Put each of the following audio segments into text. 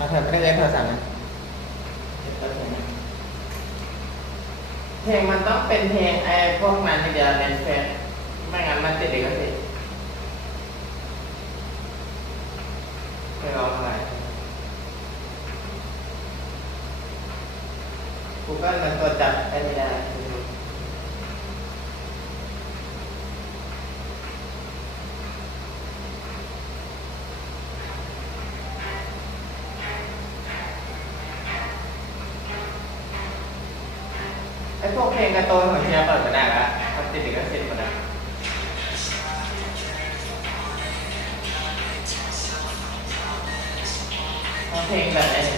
เอาเถอะไม่ต้องเล่นโทรศัพท์นะเพลงมันต้องเป็นเพลงไอ้พวกนั้นที่เดียวแนนแฟนไม่งั้นมันติดเอกสิทธิ์ไม่ร้องอะไรกูก็มันตัวจับไอ้ไม่ได้ ไอ้พวกเพ ลงการ์ตูนของเชียร์เปิดมาได้แล้วมันติดลิขสิทธิ์หมดแล้เอเพลงแบบไหน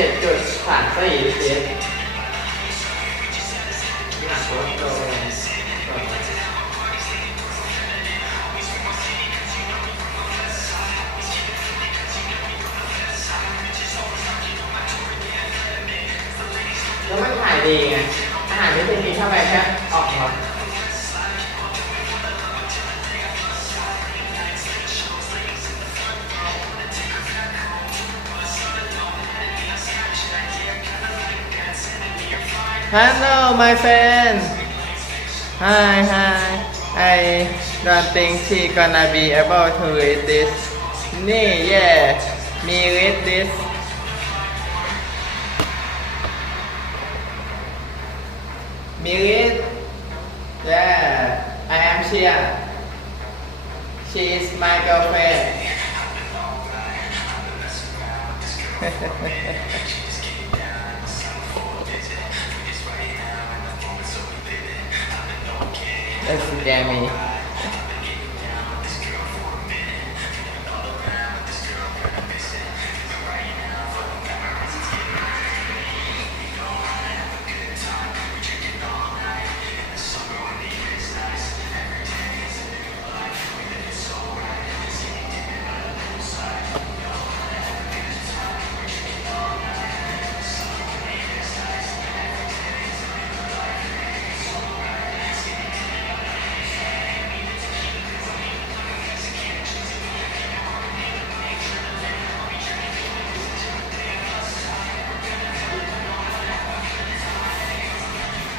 เจ็ดจุดสามสี่เสียหนักลดลงแล้วมันถ่ายดีไงอาหารที่เป็นมีเข้าไปแค่ Hello, my friend. Hi, hi. I don't think she's gonna be able to read this. Me, yeah. Me read this. Me read. Yeah. I am Shia. She is my girlfriend. Instagram me.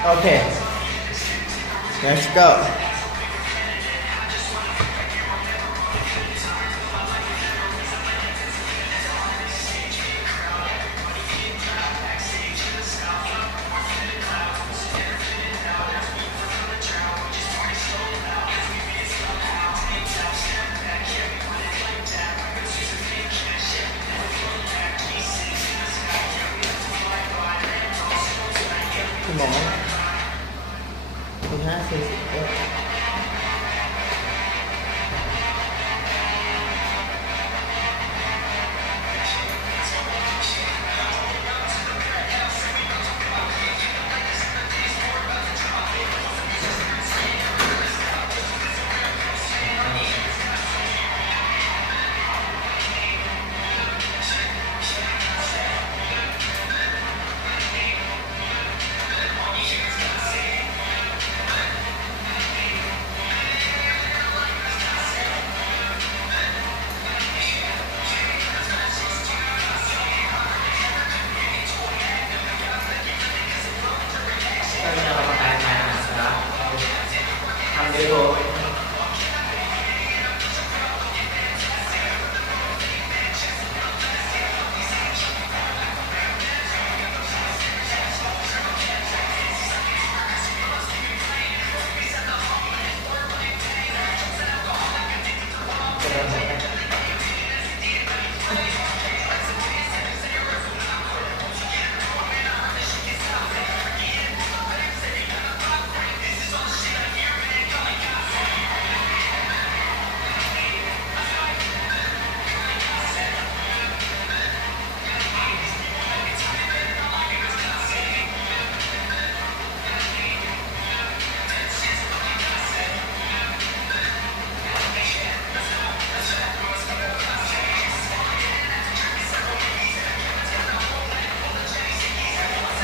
Okay. Let's go.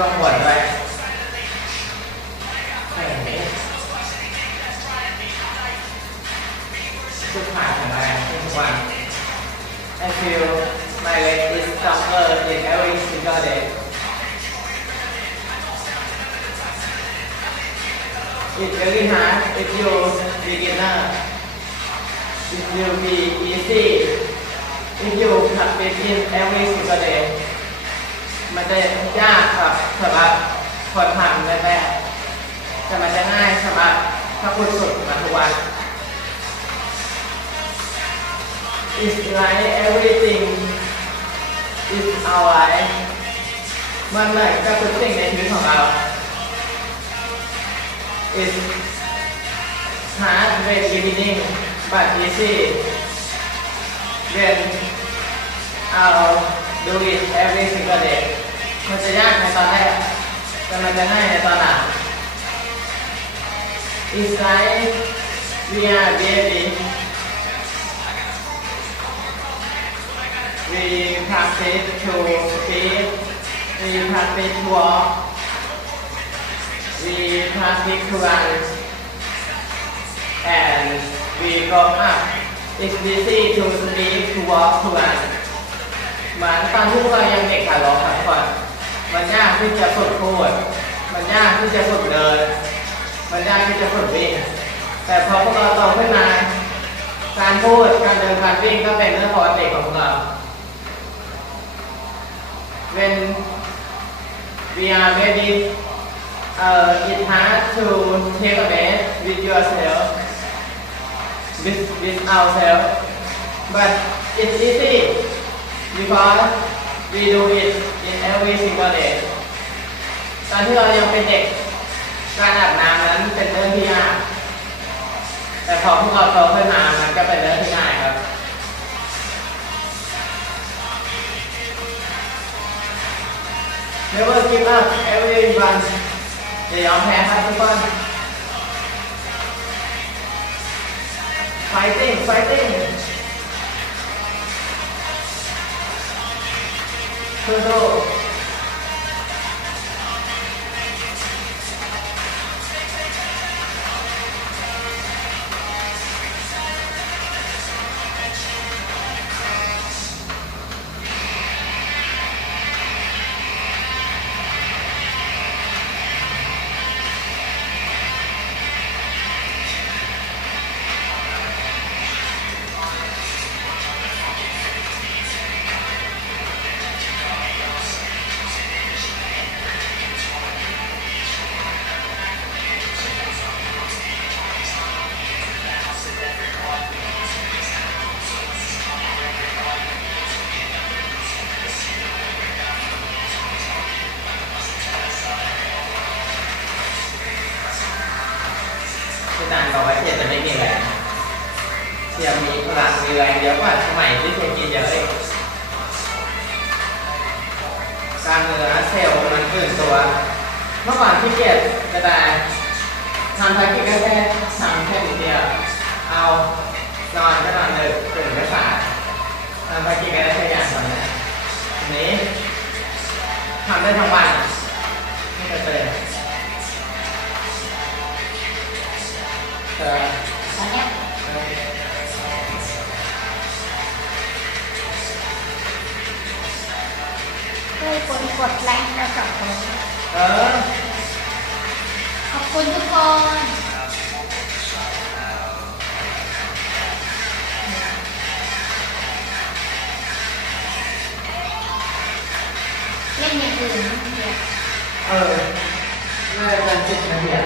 ช่วงบนด้วยเฮ้ยชุดผ่านของแรงทุกวัน I feel my leg is stronger in every single day It's very hard if you beginner It will be easy if you practice it every single day มันจะยากครับสำหรับคนทำแรกๆแต่มันจะง่ายสำหรับถ้าคุณฝึกมาทุกวัน It's like everything is our life มันเหมือนกับทุกสิ่งในชีวิตของเรา It's hard when beginning but easy when I'll do it every single day มันจะยากในตอนแรกแต่มันจะง่ายในตอนหลัง It's like we are baby we practice to speak we practice to walk we practice to run and we go up it's easy to speak to walk to run เหมือนตอนที่พวกเรายังเด็กขาล้อครับทุกคนมันยากที่จะฝึกพูด มันยากที่จะฝึกเดิน มันยากที่จะฝึกวิ่ง แต่พอพวกเราโตขึ้นมา การพูด การเดิน การวิ่งก็เป็นเรื่องปกติของเรา When we are ready uh, it hard to take a breath with yourself with, with ourselves but it's easy because we do it in every single day ตอนที่เรายังเป็นเด็กการอาบน้ำนั้นเป็นเรื่องที่ยาก แต่พอพวกเราโตขึ้นมามันก็เป็นเรื่องที่ง่ายครับ Never give up everyone อย่ายอมแพ้ครับทุกคน Fighting fighting สู้ๆ การเนื้อเซลล์มันตื่นตัว เมื่อก่อนที่เกียจจะได้ทำภารกิจก็แค่ทำแค่นิดเดียว เอานอนก็นอนดึกตื่นก็สายทำภารกิจก็ได้แค่อย่างเดียวนะทีนี้ทำได้ทั้งวันไม่เคยเตือ ช่วยคนกดไลค์เราสองคนเออ ขอบคุณทุกคนเล่นอย่างอื่นเดี๋ยว เออน่าจะเป็นสิบนาทีอะ